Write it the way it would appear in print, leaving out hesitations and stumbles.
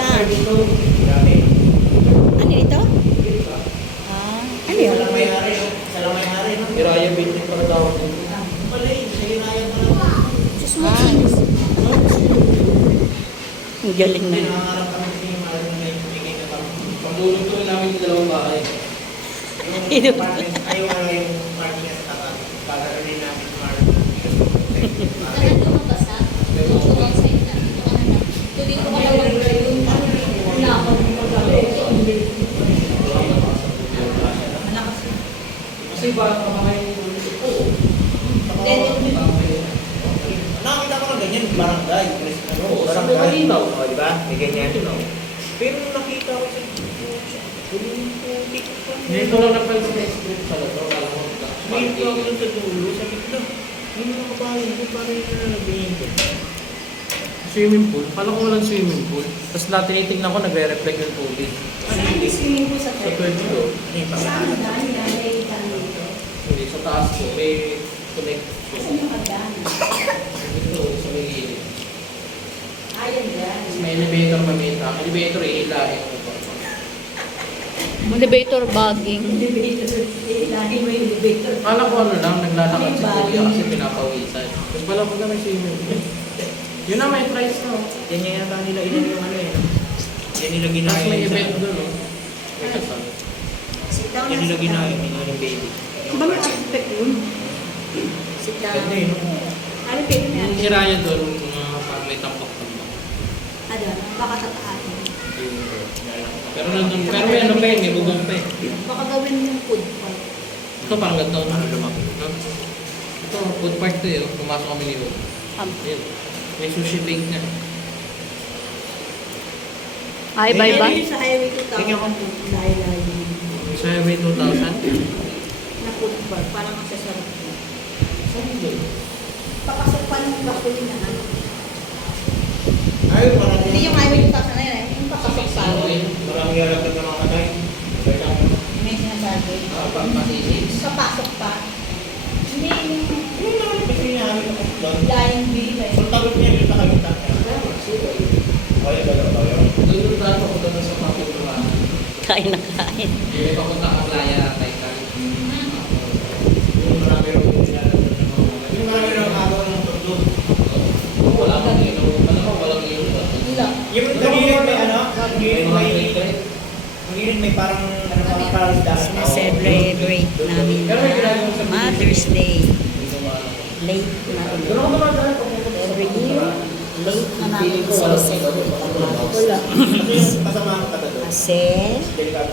Saan? Grabe. Ano ito? Ah, ano yun? Sa lang may-ari, no? Sa lang may-ari, no? Hiraya building para tawag dito. Pala eh, sa Hiraya pa lang. Diyos mo. Ang galing Hindi, na. nangangarap kami sa yung mahal na may bigay na kami. Pagdulong ko namin yung dalawang bahay. Yung apartment, ayaw nga yung parking na sa tapat. Para rin namin smart. Saan lumabas ha? Ito ang side na. Ito ka na lang. Ito dito ka lang mag-drive. Wala ako. Kasi baka makain yung oo. Nakakita ko ng ganyan, barangay. Oo, sa Malinaw. O, di ba? May ganyan. Pero nakita ko sa Dito lang napansin sa script pala to. Alam mo, Ngayon ko ako dun sa dulo, sabi ko na, hindi mo nakabahin ko, parang yun na nabihin ko. swimming pool. Kala ko walang swimming pool. Tapos lahat tinitignan ko, nagre-reflect yung tubig. Saan yung swimming pool sa Sa third? 12 floor. Ano yung Saan pangalan? ang daan nila? May daan dito. Hindi, sa taas ko. May connect. Saan yung hagdan? Dito, sa may gilid. Ayan dyan. May elevator pa may truck. Elevator, ihilahin mo pa. Elevator bagging. Elevator. Ilahin mo yung elevator. Kala ko ano lang, naglalakad si Ay, Kuya bagay. kasi pinapawisan. Tapos pala ko na may swimming pool. Yun na, may price na. Yan yung yata nila ilan yung ano eh. No? Yan nila ginaya Tapos may yung event sa- doon, no? May kasal. Sit down Yan na, nila sit ginaya down. yung baby. Yung Ba may parking. aspect yun? Sit down. Ganda eh, no? Ano pwede na? Yung hiraya doon, parang may tampak-tampak. Ano? Baka tataasin. Pero nandun, pero may ano pa eh, may bubong pa eh. Baka gawin yung food court. Ito parang ganda. No? Ano lumaki? No? Ito, food park to eh. Pumasok kami ni Hood. Yun. May sushi link na. Ay, bye Meron bye. yun sa Highway 2000. Tingnan ko. Layo-layo. Sa Highway 2000. Na food court. Parang ang sasarap ko. Saan yun? Papasok pa ng gasolinahan. Ayun, parang Hindi yung Highway 2000 na yun eh. Yung papasok pa. Maraming yalagdag na mga katay. May sinasabi. Pasisig. Papasok pa. Hindi yung Yung naman kasi hinahamit ako doon. lying bill eh. Kung tagot niya, yung nakagita niya. Kaya ba daw yun? Doon yung plano ko doon sa kapitulahan. Kain na kain. May papunta ka playa, Taycan. Yung marami rin yung nilalagdag na mga katay. Yung marami rin ang agaw ng todo. Wala kang ilaw. Alam mo, walang ilaw ba? Wala. Yung tagilid may ano? Tagilid May mga may... trade. Tagilid may parang ano parang paradise. Na-celebrate namin na Mother's Day. Late na ulit. Pero ako naman dahil pag Every year, late na namin celebrate. Wala. Kasi yung kasama ang kata doon. Kasi, Delikado.